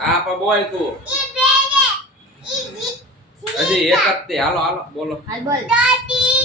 Apa boy tu? Ibu ini. Ibu. Jadi ya kat ya lo lo bolo. Albol. Daddy.